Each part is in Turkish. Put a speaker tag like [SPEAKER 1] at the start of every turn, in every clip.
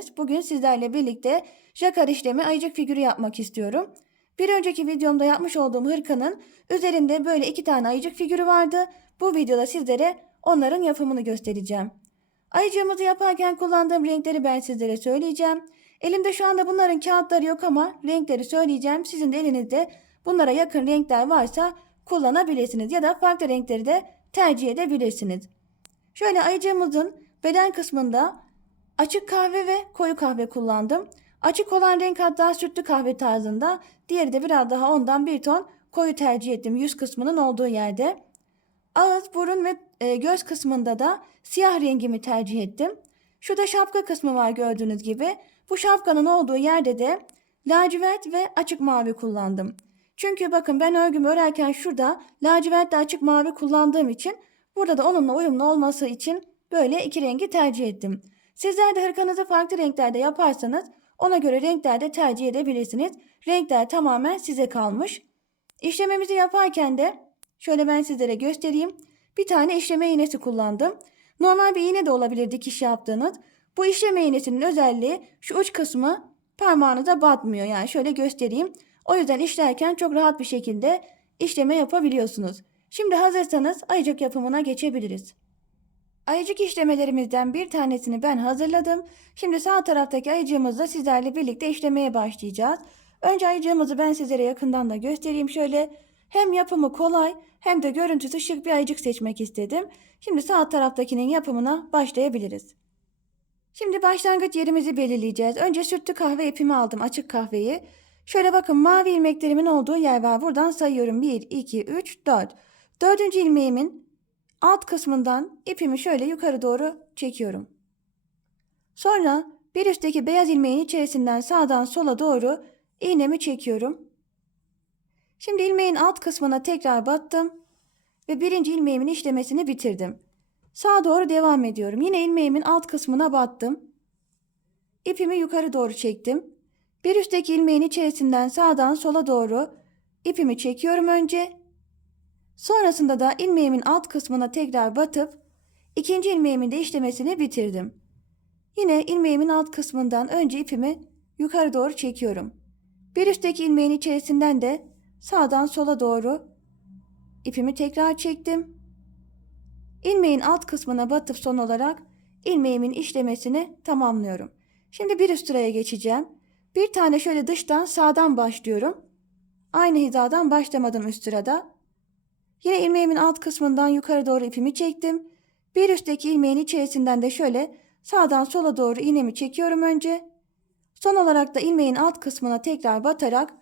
[SPEAKER 1] geldiniz. Bugün sizlerle birlikte jakar işlemi ayıcık figürü yapmak istiyorum. Bir önceki videomda yapmış olduğum hırkanın üzerinde böyle iki tane ayıcık figürü vardı. Bu videoda sizlere onların yapımını göstereceğim. Ayıcığımızı yaparken kullandığım renkleri ben sizlere söyleyeceğim. Elimde şu anda bunların kağıtları yok ama renkleri söyleyeceğim. Sizin de elinizde bunlara yakın renkler varsa kullanabilirsiniz ya da farklı renkleri de tercih edebilirsiniz. Şöyle ayıcığımızın beden kısmında açık kahve ve koyu kahve kullandım. Açık olan renk hatta sütlü kahve tarzında. Diğeri de biraz daha ondan bir ton koyu tercih ettim yüz kısmının olduğu yerde. Ağız, burun ve e, göz kısmında da siyah rengimi tercih ettim. Şurada şapka kısmı var gördüğünüz gibi. Bu şapkanın olduğu yerde de lacivert ve açık mavi kullandım. Çünkü bakın ben örgümü örerken şurada lacivert de açık mavi kullandığım için burada da onunla uyumlu olması için böyle iki rengi tercih ettim. Sizler de hırkanızı farklı renklerde yaparsanız ona göre renklerde tercih edebilirsiniz. Renkler tamamen size kalmış. İşlememizi yaparken de şöyle ben sizlere göstereyim. Bir tane işleme iğnesi kullandım. Normal bir iğne de olabilir dikiş yaptığınız. Bu işleme iğnesinin özelliği şu uç kısmı parmağınıza batmıyor. Yani şöyle göstereyim. O yüzden işlerken çok rahat bir şekilde işleme yapabiliyorsunuz. Şimdi hazırsanız ayıcık yapımına geçebiliriz. Ayıcık işlemelerimizden bir tanesini ben hazırladım. Şimdi sağ taraftaki ayıcığımızla sizlerle birlikte işlemeye başlayacağız. Önce ayıcığımızı ben sizlere yakından da göstereyim şöyle. Hem yapımı kolay hem de görüntüsü şık bir ayıcık seçmek istedim. Şimdi sağ taraftakinin yapımına başlayabiliriz. Şimdi başlangıç yerimizi belirleyeceğiz. Önce sütlü kahve ipimi aldım açık kahveyi. Şöyle bakın mavi ilmeklerimin olduğu yer var. Buradan sayıyorum. 1, 2, 3, 4. Dördüncü ilmeğimin alt kısmından ipimi şöyle yukarı doğru çekiyorum. Sonra bir üstteki beyaz ilmeğin içerisinden sağdan sola doğru iğnemi çekiyorum. Şimdi ilmeğin alt kısmına tekrar battım ve birinci ilmeğimin işlemesini bitirdim. Sağa doğru devam ediyorum. Yine ilmeğimin alt kısmına battım. İpimi yukarı doğru çektim. Bir üstteki ilmeğin içerisinden sağdan sola doğru ipimi çekiyorum önce. Sonrasında da ilmeğimin alt kısmına tekrar batıp ikinci ilmeğimin de işlemesini bitirdim. Yine ilmeğimin alt kısmından önce ipimi yukarı doğru çekiyorum. Bir üstteki ilmeğin içerisinden de sağdan sola doğru ipimi tekrar çektim. İlmeğin alt kısmına batıp son olarak ilmeğimin işlemesini tamamlıyorum. Şimdi bir üst sıraya geçeceğim. Bir tane şöyle dıştan sağdan başlıyorum. Aynı hizadan başlamadım üst sırada. Yine ilmeğimin alt kısmından yukarı doğru ipimi çektim. Bir üstteki ilmeğin içerisinden de şöyle sağdan sola doğru iğnemi çekiyorum önce. Son olarak da ilmeğin alt kısmına tekrar batarak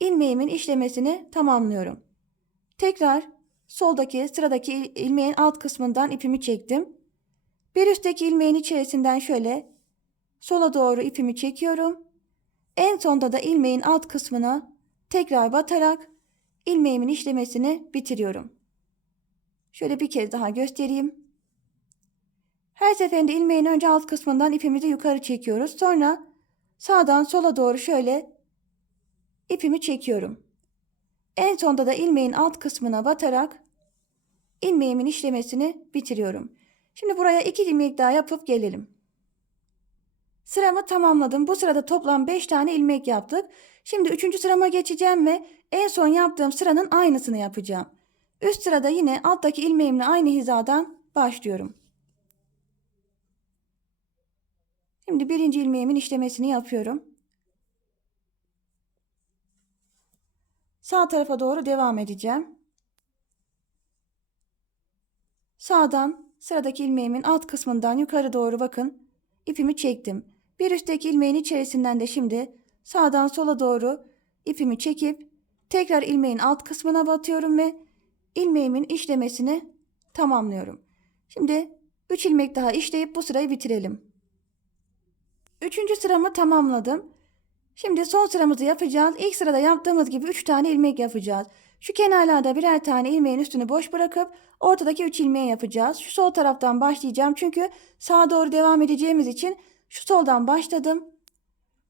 [SPEAKER 1] ilmeğimin işlemesini tamamlıyorum. Tekrar soldaki sıradaki ilmeğin alt kısmından ipimi çektim. Bir üstteki ilmeğin içerisinden şöyle sola doğru ipimi çekiyorum. En sonda da ilmeğin alt kısmına tekrar batarak ilmeğimin işlemesini bitiriyorum. Şöyle bir kez daha göstereyim. Her seferinde ilmeğin önce alt kısmından ipimizi yukarı çekiyoruz. Sonra sağdan sola doğru şöyle ipimi çekiyorum. En sonda da ilmeğin alt kısmına batarak ilmeğimin işlemesini bitiriyorum. Şimdi buraya iki ilmek daha yapıp gelelim. Sıramı tamamladım. Bu sırada toplam 5 tane ilmek yaptık. Şimdi 3. sırama geçeceğim ve en son yaptığım sıranın aynısını yapacağım. Üst sırada yine alttaki ilmeğimle aynı hizadan başlıyorum. Şimdi birinci ilmeğimin işlemesini yapıyorum. Sağ tarafa doğru devam edeceğim. Sağdan sıradaki ilmeğimin alt kısmından yukarı doğru bakın ipimi çektim. Bir üstteki ilmeğin içerisinden de şimdi sağdan sola doğru ipimi çekip tekrar ilmeğin alt kısmına batıyorum ve ilmeğimin işlemesini tamamlıyorum. Şimdi 3 ilmek daha işleyip bu sırayı bitirelim. Üçüncü sıramı tamamladım. Şimdi son sıramızı yapacağız. İlk sırada yaptığımız gibi 3 tane ilmek yapacağız. Şu kenarlarda birer tane ilmeğin üstünü boş bırakıp ortadaki 3 ilmeği yapacağız. Şu sol taraftan başlayacağım çünkü sağa doğru devam edeceğimiz için şu soldan başladım.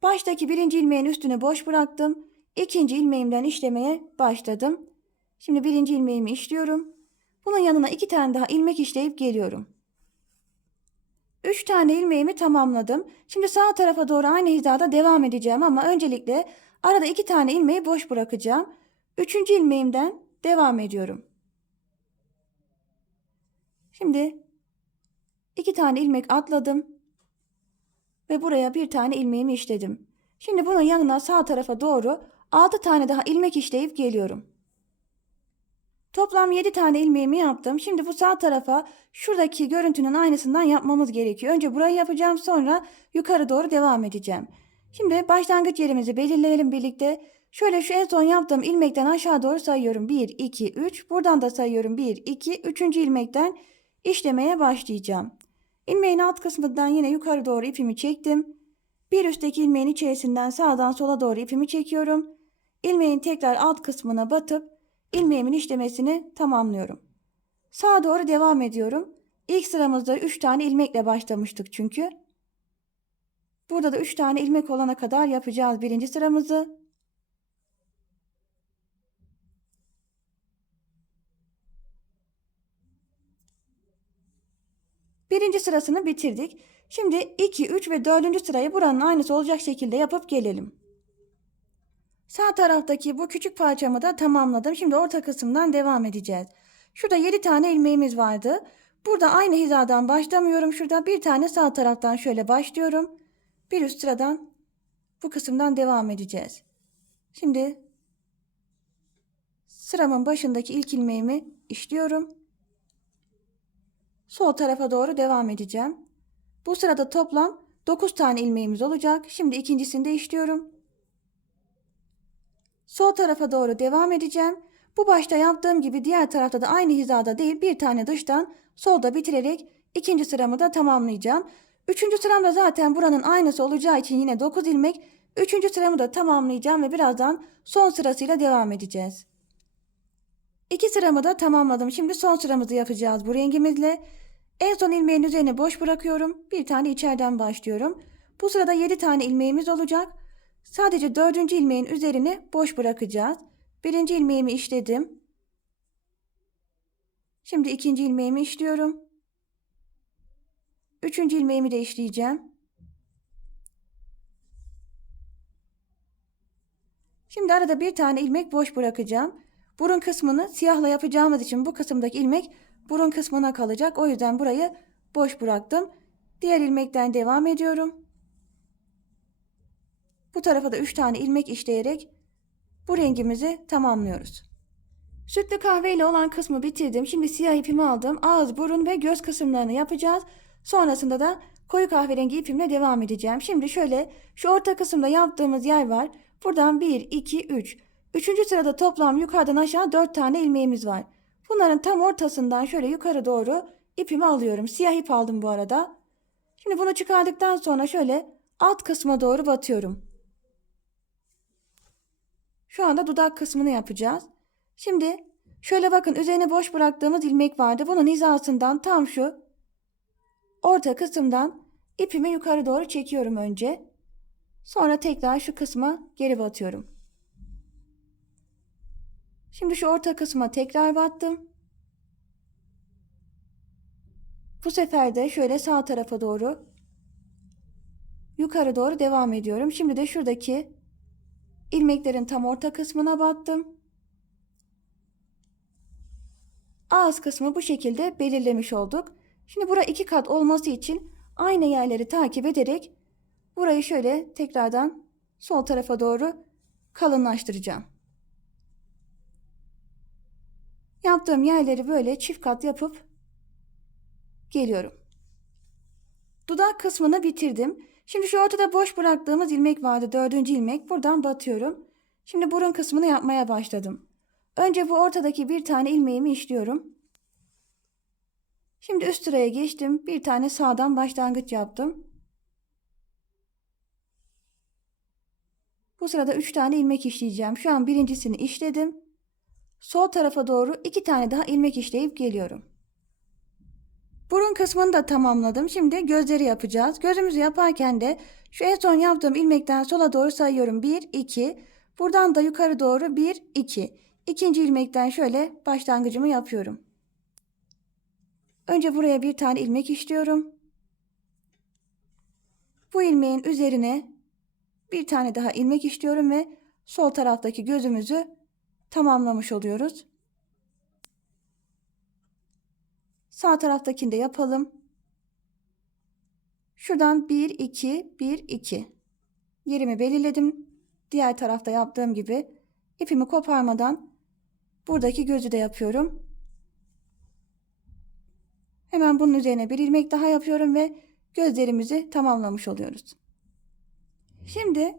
[SPEAKER 1] Baştaki birinci ilmeğin üstünü boş bıraktım. İkinci ilmeğimden işlemeye başladım. Şimdi birinci ilmeğimi işliyorum. Bunun yanına iki tane daha ilmek işleyip geliyorum. 3 tane ilmeğimi tamamladım. Şimdi sağ tarafa doğru aynı hizada devam edeceğim ama öncelikle arada 2 tane ilmeği boş bırakacağım. Üçüncü ilmeğimden devam ediyorum. Şimdi 2 tane ilmek atladım ve buraya bir tane ilmeğimi işledim. Şimdi bunun yanına sağ tarafa doğru 6 tane daha ilmek işleyip geliyorum. Toplam 7 tane ilmeğimi yaptım. Şimdi bu sağ tarafa şuradaki görüntünün aynısından yapmamız gerekiyor. Önce burayı yapacağım sonra yukarı doğru devam edeceğim. Şimdi başlangıç yerimizi belirleyelim birlikte. Şöyle şu en son yaptığım ilmekten aşağı doğru sayıyorum. 1, 2, 3. Buradan da sayıyorum. 1, 2, 3. ilmekten işlemeye başlayacağım. İlmeğin alt kısmından yine yukarı doğru ipimi çektim. Bir üstteki ilmeğin içerisinden sağdan sola doğru ipimi çekiyorum. İlmeğin tekrar alt kısmına batıp ilmeğimin işlemesini tamamlıyorum. Sağa doğru devam ediyorum. İlk sıramızda 3 tane ilmekle başlamıştık çünkü. Burada da 3 tane ilmek olana kadar yapacağız birinci sıramızı. Birinci sırasını bitirdik. Şimdi 2, 3 ve 4. sırayı buranın aynısı olacak şekilde yapıp gelelim. Sağ taraftaki bu küçük parçamı da tamamladım. Şimdi orta kısımdan devam edeceğiz. Şurada 7 tane ilmeğimiz vardı. Burada aynı hizadan başlamıyorum. Şurada bir tane sağ taraftan şöyle başlıyorum. Bir üst sıradan bu kısımdan devam edeceğiz. Şimdi sıramın başındaki ilk ilmeğimi işliyorum. Sol tarafa doğru devam edeceğim. Bu sırada toplam 9 tane ilmeğimiz olacak. Şimdi ikincisini de işliyorum. Sol tarafa doğru devam edeceğim. Bu başta yaptığım gibi diğer tarafta da aynı hizada değil bir tane dıştan solda bitirerek ikinci sıramı da tamamlayacağım. Üçüncü sıramda zaten buranın aynısı olacağı için yine 9 ilmek. Üçüncü sıramı da tamamlayacağım ve birazdan son sırasıyla devam edeceğiz. İki sıramı da tamamladım. Şimdi son sıramızı yapacağız bu rengimizle. En son ilmeğin üzerine boş bırakıyorum. Bir tane içeriden başlıyorum. Bu sırada 7 tane ilmeğimiz olacak. Sadece dördüncü ilmeğin üzerine boş bırakacağız. Birinci ilmeğimi işledim. Şimdi ikinci ilmeğimi işliyorum. Üçüncü ilmeğimi de işleyeceğim. Şimdi arada bir tane ilmek boş bırakacağım. Burun kısmını siyahla yapacağımız için bu kısımdaki ilmek burun kısmına kalacak. O yüzden burayı boş bıraktım. Diğer ilmekten devam ediyorum. Bu tarafa da 3 tane ilmek işleyerek bu rengimizi tamamlıyoruz. Sütlü kahve ile olan kısmı bitirdim. Şimdi siyah ipimi aldım. Ağız, burun ve göz kısımlarını yapacağız. Sonrasında da koyu kahverengi ipimle devam edeceğim. Şimdi şöyle şu orta kısımda yaptığımız yer var. Buradan 1, 2, 3. Üçüncü sırada toplam yukarıdan aşağı 4 tane ilmeğimiz var. Bunların tam ortasından şöyle yukarı doğru ipimi alıyorum. Siyah ip aldım bu arada. Şimdi bunu çıkardıktan sonra şöyle alt kısma doğru batıyorum. Şu anda dudak kısmını yapacağız. Şimdi şöyle bakın üzerine boş bıraktığımız ilmek vardı. Bunun hizasından tam şu orta kısımdan ipimi yukarı doğru çekiyorum önce. Sonra tekrar şu kısma geri batıyorum. Şimdi şu orta kısma tekrar battım. Bu sefer de şöyle sağ tarafa doğru yukarı doğru devam ediyorum. Şimdi de şuradaki ilmeklerin tam orta kısmına battım. Ağız kısmı bu şekilde belirlemiş olduk. Şimdi bura iki kat olması için aynı yerleri takip ederek burayı şöyle tekrardan sol tarafa doğru kalınlaştıracağım. Yaptığım yerleri böyle çift kat yapıp geliyorum. Dudak kısmını bitirdim. Şimdi şu ortada boş bıraktığımız ilmek vardı. Dördüncü ilmek. Buradan batıyorum. Şimdi burun kısmını yapmaya başladım. Önce bu ortadaki bir tane ilmeğimi işliyorum. Şimdi üst sıraya geçtim. Bir tane sağdan başlangıç yaptım. Bu sırada üç tane ilmek işleyeceğim. Şu an birincisini işledim. Sol tarafa doğru iki tane daha ilmek işleyip geliyorum. Burun kısmını da tamamladım. Şimdi gözleri yapacağız. Gözümüzü yaparken de şu en son yaptığım ilmekten sola doğru sayıyorum. 1, 2. Buradan da yukarı doğru 1, 2. İkinci ilmekten şöyle başlangıcımı yapıyorum. Önce buraya bir tane ilmek işliyorum. Bu ilmeğin üzerine bir tane daha ilmek işliyorum ve sol taraftaki gözümüzü tamamlamış oluyoruz. Sağ taraftakini de yapalım. Şuradan 1 2 1 2 yerimi belirledim. Diğer tarafta yaptığım gibi ipimi koparmadan buradaki gözü de yapıyorum. Hemen bunun üzerine bir ilmek daha yapıyorum ve gözlerimizi tamamlamış oluyoruz. Şimdi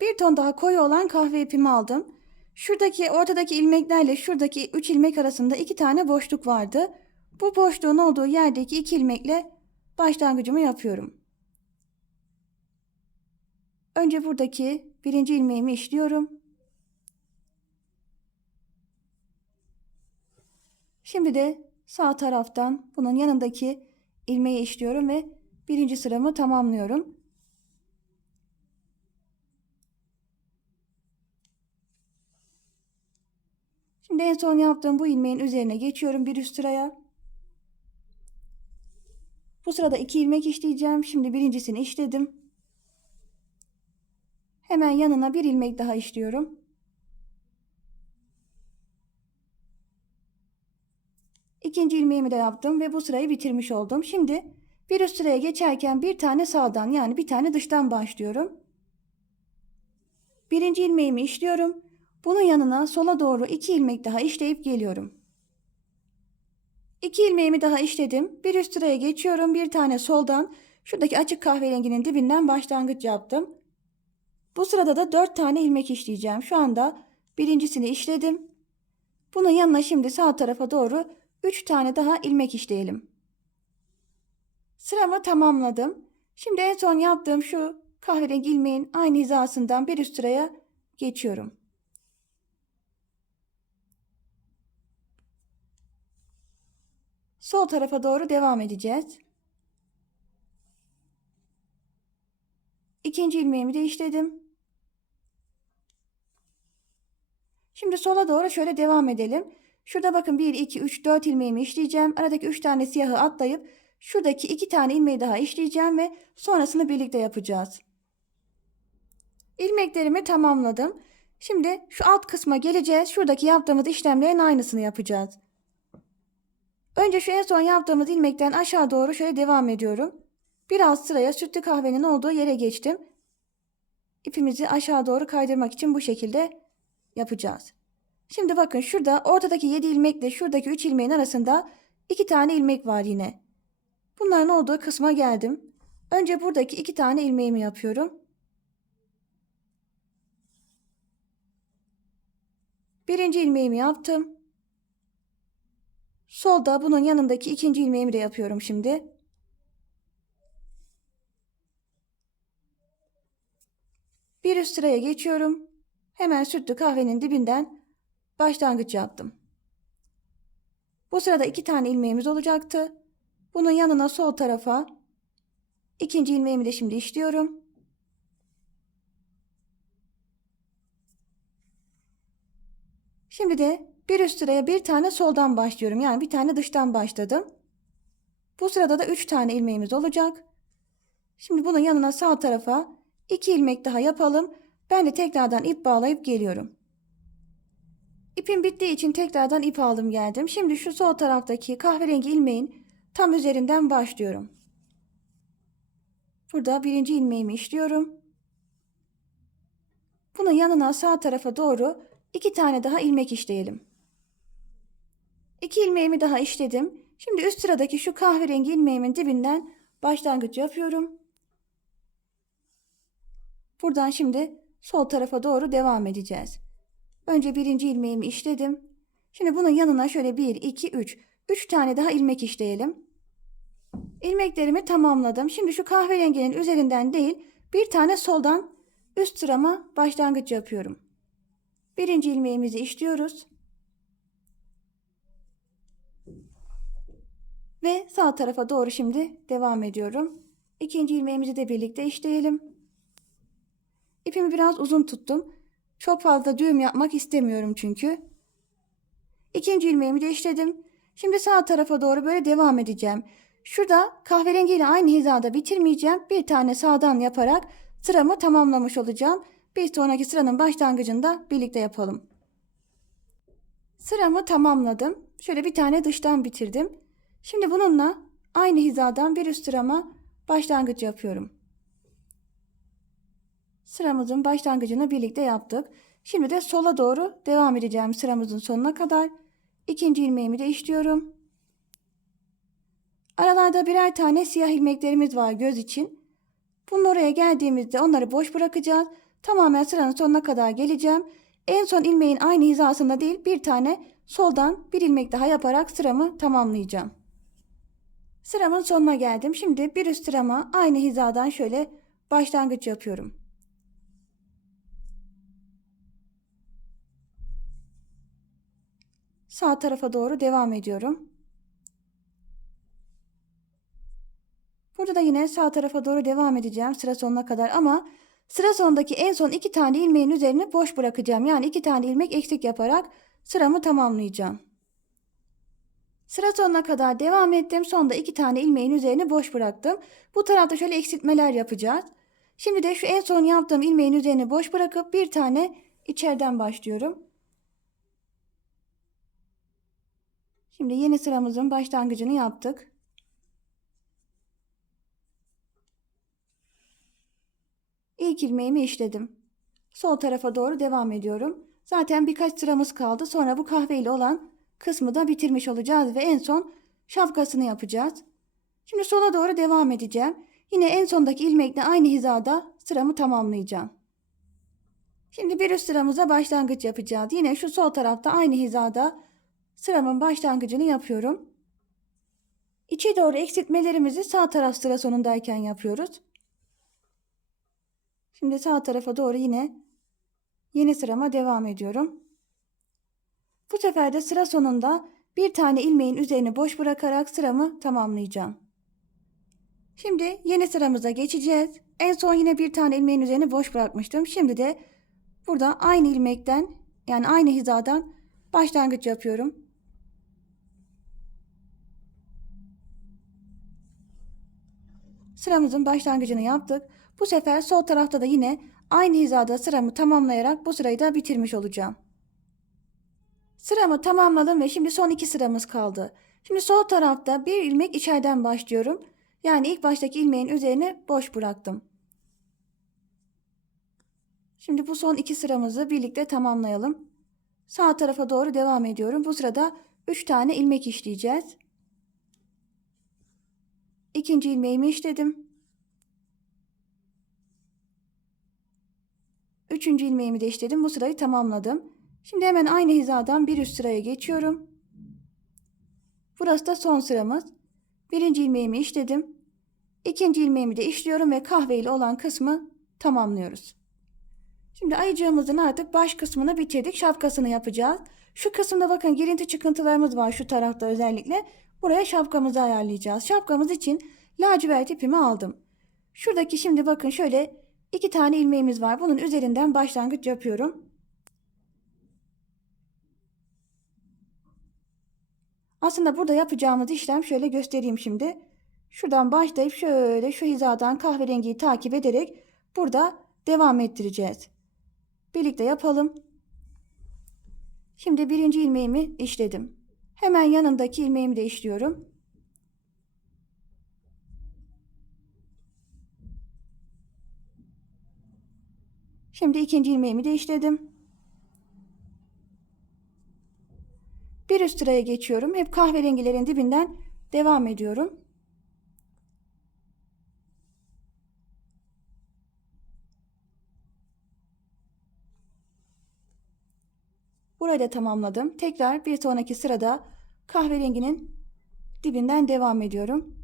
[SPEAKER 1] bir ton daha koyu olan kahve ipimi aldım. Şuradaki ortadaki ilmeklerle şuradaki 3 ilmek arasında iki tane boşluk vardı. Bu boşluğun olduğu yerdeki iki ilmekle başlangıcımı yapıyorum. Önce buradaki birinci ilmeğimi işliyorum. Şimdi de sağ taraftan bunun yanındaki ilmeği işliyorum ve birinci sıramı tamamlıyorum. Şimdi en son yaptığım bu ilmeğin üzerine geçiyorum bir üst sıraya. Bu sırada iki ilmek işleyeceğim. Şimdi birincisini işledim. Hemen yanına bir ilmek daha işliyorum. İkinci ilmeğimi de yaptım ve bu sırayı bitirmiş oldum. Şimdi bir üst sıraya geçerken bir tane sağdan yani bir tane dıştan başlıyorum. Birinci ilmeğimi işliyorum. Bunun yanına sola doğru iki ilmek daha işleyip geliyorum. İki ilmeğimi daha işledim. Bir üst sıraya geçiyorum. Bir tane soldan şuradaki açık kahverenginin dibinden başlangıç yaptım. Bu sırada da dört tane ilmek işleyeceğim. Şu anda birincisini işledim. Bunun yanına şimdi sağ tarafa doğru üç tane daha ilmek işleyelim. Sıramı tamamladım. Şimdi en son yaptığım şu kahverengi ilmeğin aynı hizasından bir üst sıraya geçiyorum. Sol tarafa doğru devam edeceğiz. İkinci ilmeğimi de işledim. Şimdi sola doğru şöyle devam edelim. Şurada bakın 1, 2, 3, 4 ilmeğimi işleyeceğim. Aradaki 3 tane siyahı atlayıp şuradaki 2 tane ilmeği daha işleyeceğim ve sonrasını birlikte yapacağız. İlmeklerimi tamamladım. Şimdi şu alt kısma geleceğiz. Şuradaki yaptığımız işlemlerin aynısını yapacağız. Önce şu en son yaptığımız ilmekten aşağı doğru şöyle devam ediyorum. Biraz sıraya sütlü kahvenin olduğu yere geçtim. İpimizi aşağı doğru kaydırmak için bu şekilde yapacağız. Şimdi bakın şurada ortadaki 7 ilmekle şuradaki 3 ilmeğin arasında 2 tane ilmek var yine. Bunların olduğu kısma geldim. Önce buradaki 2 tane ilmeğimi yapıyorum. Birinci ilmeğimi yaptım. Solda bunun yanındaki ikinci ilmeğimi de yapıyorum şimdi. Bir üst sıraya geçiyorum. Hemen sütlü kahvenin dibinden başlangıç yaptım. Bu sırada iki tane ilmeğimiz olacaktı. Bunun yanına sol tarafa ikinci ilmeğimi de şimdi işliyorum. Şimdi de bir üst sıraya bir tane soldan başlıyorum. Yani bir tane dıştan başladım. Bu sırada da üç tane ilmeğimiz olacak. Şimdi bunun yanına sağ tarafa iki ilmek daha yapalım. Ben de tekrardan ip bağlayıp geliyorum. İpim bittiği için tekrardan ip aldım geldim. Şimdi şu sol taraftaki kahverengi ilmeğin tam üzerinden başlıyorum. Burada birinci ilmeğimi işliyorum. Bunun yanına sağ tarafa doğru iki tane daha ilmek işleyelim. İki ilmeğimi daha işledim. Şimdi üst sıradaki şu kahverengi ilmeğimin dibinden başlangıç yapıyorum. Buradan şimdi sol tarafa doğru devam edeceğiz. Önce birinci ilmeğimi işledim. Şimdi bunun yanına şöyle 1, 2, 3. 3 tane daha ilmek işleyelim. İlmeklerimi tamamladım. Şimdi şu kahverenginin üzerinden değil bir tane soldan üst sırama başlangıç yapıyorum. Birinci ilmeğimizi işliyoruz. Ve sağ tarafa doğru şimdi devam ediyorum. İkinci ilmeğimizi de birlikte işleyelim. İpimi biraz uzun tuttum. Çok fazla düğüm yapmak istemiyorum çünkü. İkinci ilmeğimi de işledim. Şimdi sağ tarafa doğru böyle devam edeceğim. Şurada kahverengi ile aynı hizada bitirmeyeceğim. Bir tane sağdan yaparak sıramı tamamlamış olacağım. Bir sonraki sıranın başlangıcında birlikte yapalım. Sıramı tamamladım. Şöyle bir tane dıştan bitirdim. Şimdi bununla aynı hizadan bir üst sırama başlangıç yapıyorum. Sıramızın başlangıcını birlikte yaptık. Şimdi de sola doğru devam edeceğim sıramızın sonuna kadar. İkinci ilmeğimi de işliyorum. Aralarda birer tane siyah ilmeklerimiz var göz için. Bunun oraya geldiğimizde onları boş bırakacağız. Tamamen sıranın sonuna kadar geleceğim. En son ilmeğin aynı hizasında değil bir tane soldan bir ilmek daha yaparak sıramı tamamlayacağım. Sıramın sonuna geldim. Şimdi bir üst sırama aynı hizadan şöyle başlangıç yapıyorum. Sağ tarafa doğru devam ediyorum. Burada da yine sağ tarafa doğru devam edeceğim sıra sonuna kadar ama sıra sonundaki en son iki tane ilmeğin üzerine boş bırakacağım. Yani iki tane ilmek eksik yaparak sıramı tamamlayacağım. Sıra sonuna kadar devam ettim. Sonda iki tane ilmeğin üzerine boş bıraktım. Bu tarafta şöyle eksiltmeler yapacağız. Şimdi de şu en son yaptığım ilmeğin üzerine boş bırakıp bir tane içeriden başlıyorum. Şimdi yeni sıramızın başlangıcını yaptık. İlk ilmeğimi işledim. Sol tarafa doğru devam ediyorum. Zaten birkaç sıramız kaldı. Sonra bu kahveyle olan kısmı da bitirmiş olacağız ve en son şapkasını yapacağız. Şimdi sola doğru devam edeceğim. Yine en sondaki ilmekle aynı hizada sıramı tamamlayacağım. Şimdi bir üst sıramıza başlangıç yapacağız. Yine şu sol tarafta aynı hizada sıramın başlangıcını yapıyorum. İçe doğru eksiltmelerimizi sağ taraf sıra sonundayken yapıyoruz. Şimdi sağ tarafa doğru yine yeni sırama devam ediyorum. Bu sefer de sıra sonunda bir tane ilmeğin üzerine boş bırakarak sıramı tamamlayacağım. Şimdi yeni sıramıza geçeceğiz. En son yine bir tane ilmeğin üzerine boş bırakmıştım. Şimdi de burada aynı ilmekten yani aynı hizadan başlangıç yapıyorum. Sıramızın başlangıcını yaptık. Bu sefer sol tarafta da yine aynı hizada sıramı tamamlayarak bu sırayı da bitirmiş olacağım. Sıramı tamamladım ve şimdi son iki sıramız kaldı. Şimdi sol tarafta bir ilmek içeriden başlıyorum. Yani ilk baştaki ilmeğin üzerine boş bıraktım. Şimdi bu son iki sıramızı birlikte tamamlayalım. Sağ tarafa doğru devam ediyorum. Bu sırada 3 tane ilmek işleyeceğiz. İkinci ilmeğimi işledim. Üçüncü ilmeğimi de işledim. Bu sırayı tamamladım. Şimdi hemen aynı hizadan bir üst sıraya geçiyorum. Burası da son sıramız. Birinci ilmeğimi işledim. İkinci ilmeğimi de işliyorum ve kahveyle olan kısmı tamamlıyoruz. Şimdi ayıcığımızın artık baş kısmını bitirdik. Şapkasını yapacağız. Şu kısımda bakın girinti çıkıntılarımız var şu tarafta özellikle. Buraya şapkamızı ayarlayacağız. Şapkamız için lacivert ipimi aldım. Şuradaki şimdi bakın şöyle iki tane ilmeğimiz var. Bunun üzerinden başlangıç yapıyorum. Aslında burada yapacağımız işlem şöyle göstereyim şimdi. Şuradan başlayıp şöyle şu hizadan kahverengiyi takip ederek burada devam ettireceğiz. Birlikte yapalım. Şimdi birinci ilmeğimi işledim. Hemen yanındaki ilmeğimi de işliyorum. Şimdi ikinci ilmeğimi de işledim. Bir üst sıraya geçiyorum. Hep kahverengilerin dibinden devam ediyorum. Burayı da tamamladım. Tekrar bir sonraki sırada kahverenginin dibinden devam ediyorum.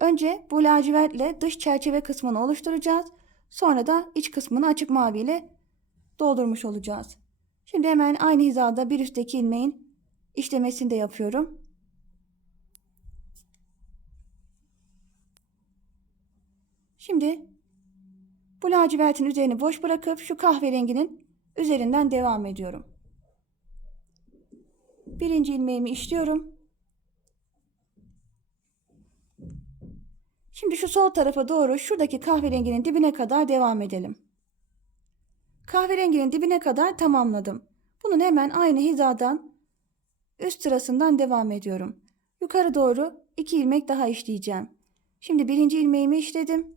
[SPEAKER 1] Önce bu lacivertle dış çerçeve kısmını oluşturacağız. Sonra da iç kısmını açık mavi ile doldurmuş olacağız. Şimdi hemen aynı hizada bir üstteki ilmeğin işlemesini de yapıyorum. Şimdi bu lacivertin üzerini boş bırakıp şu kahverenginin üzerinden devam ediyorum. Birinci ilmeğimi işliyorum. Şimdi şu sol tarafa doğru şuradaki kahverenginin dibine kadar devam edelim. Kahverenginin dibine kadar tamamladım. Bunun hemen aynı hizadan üst sırasından devam ediyorum. Yukarı doğru iki ilmek daha işleyeceğim. Şimdi birinci ilmeğimi işledim.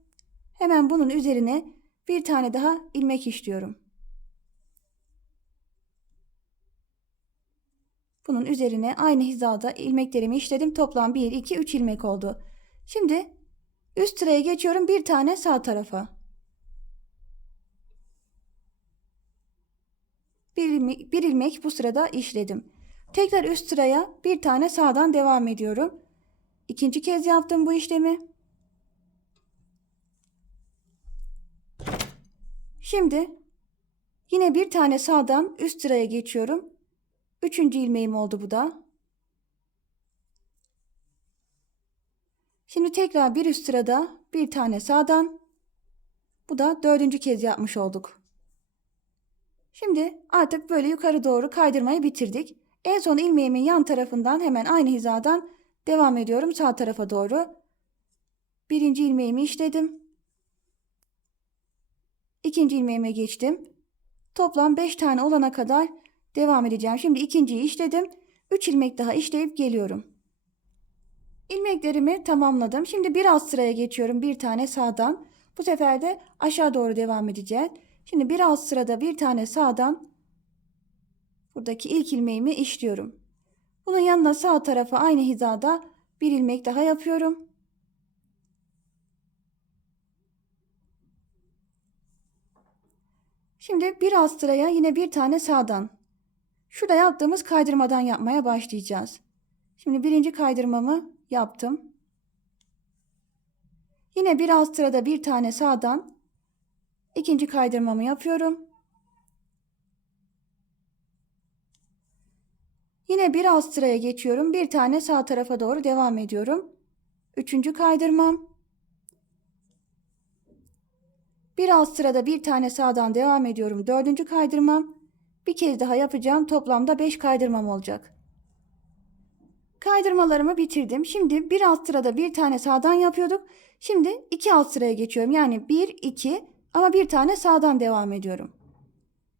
[SPEAKER 1] Hemen bunun üzerine bir tane daha ilmek işliyorum. Bunun üzerine aynı hizada ilmeklerimi işledim. Toplam 1, 2, 3 ilmek oldu. Şimdi üst sıraya geçiyorum bir tane sağ tarafa. Bir bir ilmek bu sırada işledim. Tekrar üst sıraya bir tane sağdan devam ediyorum. İkinci kez yaptım bu işlemi. Şimdi yine bir tane sağdan üst sıraya geçiyorum. Üçüncü ilmeğim oldu bu da. Şimdi tekrar bir üst sırada bir tane sağdan. Bu da dördüncü kez yapmış olduk. Şimdi artık böyle yukarı doğru kaydırmayı bitirdik. En son ilmeğimin yan tarafından hemen aynı hizadan devam ediyorum sağ tarafa doğru. Birinci ilmeğimi işledim. İkinci ilmeğime geçtim. Toplam 5 tane olana kadar devam edeceğim. Şimdi ikinciyi işledim. 3 ilmek daha işleyip geliyorum. İlmeklerimi tamamladım. Şimdi bir alt sıraya geçiyorum. Bir tane sağdan. Bu sefer de aşağı doğru devam edeceğiz. Şimdi bir alt sırada bir tane sağdan buradaki ilk ilmeğimi işliyorum. Bunun yanına sağ tarafa aynı hizada bir ilmek daha yapıyorum. Şimdi bir alt sıraya yine bir tane sağdan. Şurada yaptığımız kaydırmadan yapmaya başlayacağız. Şimdi birinci kaydırmamı yaptım. Yine bir alt sırada bir tane sağdan ikinci kaydırmamı yapıyorum. Yine bir alt sıraya geçiyorum. Bir tane sağ tarafa doğru devam ediyorum. Üçüncü kaydırmam. Bir alt sırada bir tane sağdan devam ediyorum. Dördüncü kaydırmam. Bir kez daha yapacağım. Toplamda beş kaydırmam olacak. Kaydırmalarımı bitirdim. Şimdi bir alt sırada bir tane sağdan yapıyorduk. Şimdi iki alt sıraya geçiyorum. Yani bir, iki ama bir tane sağdan devam ediyorum.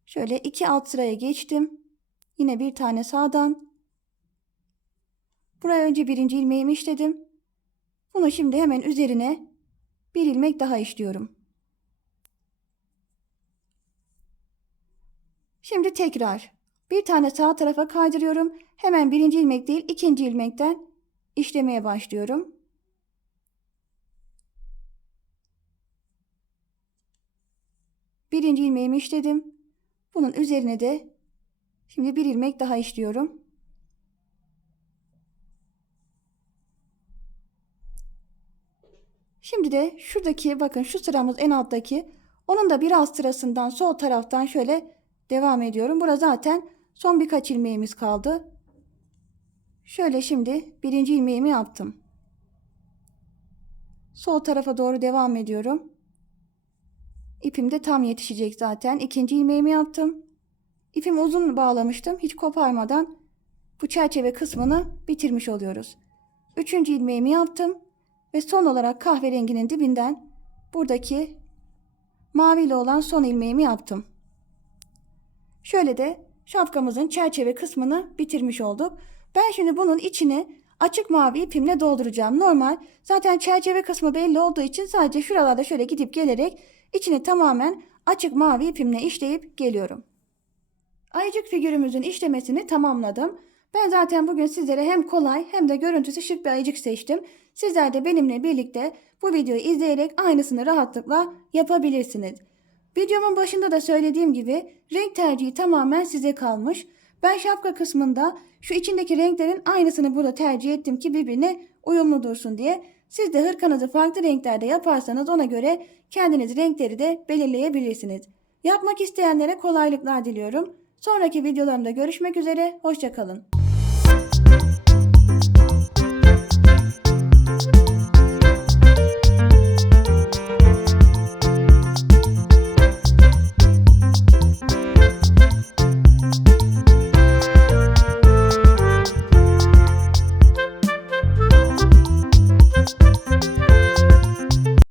[SPEAKER 1] Şöyle iki alt sıraya geçtim. Yine bir tane sağdan. Buraya önce birinci ilmeğimi işledim. Bunu şimdi hemen üzerine bir ilmek daha işliyorum. Şimdi tekrar bir tane sağ tarafa kaydırıyorum. Hemen birinci ilmek değil ikinci ilmekten işlemeye başlıyorum. Birinci ilmeğimi işledim. Bunun üzerine de şimdi bir ilmek daha işliyorum. Şimdi de şuradaki bakın şu sıramız en alttaki onun da bir alt sırasından sol taraftan şöyle devam ediyorum. Burada zaten son birkaç ilmeğimiz kaldı. Şöyle şimdi birinci ilmeğimi yaptım. Sol tarafa doğru devam ediyorum. İpim de tam yetişecek zaten. İkinci ilmeğimi yaptım. İpimi uzun bağlamıştım. Hiç koparmadan bu çerçeve kısmını bitirmiş oluyoruz. Üçüncü ilmeğimi yaptım. Ve son olarak kahverenginin dibinden buradaki maviyle olan son ilmeğimi yaptım. Şöyle de şapkamızın çerçeve kısmını bitirmiş olduk. Ben şimdi bunun içini açık mavi ipimle dolduracağım. Normal zaten çerçeve kısmı belli olduğu için sadece şuralarda şöyle gidip gelerek içini tamamen açık mavi ipimle işleyip geliyorum. Ayıcık figürümüzün işlemesini tamamladım. Ben zaten bugün sizlere hem kolay hem de görüntüsü şık bir ayıcık seçtim. Sizler de benimle birlikte bu videoyu izleyerek aynısını rahatlıkla yapabilirsiniz. Videomun başında da söylediğim gibi renk tercihi tamamen size kalmış. Ben şapka kısmında şu içindeki renklerin aynısını burada tercih ettim ki birbirine uyumlu dursun diye. Siz de hırkanızı farklı renklerde yaparsanız ona göre kendiniz renkleri de belirleyebilirsiniz. Yapmak isteyenlere kolaylıklar diliyorum. Sonraki videolarımda görüşmek üzere, hoşçakalın.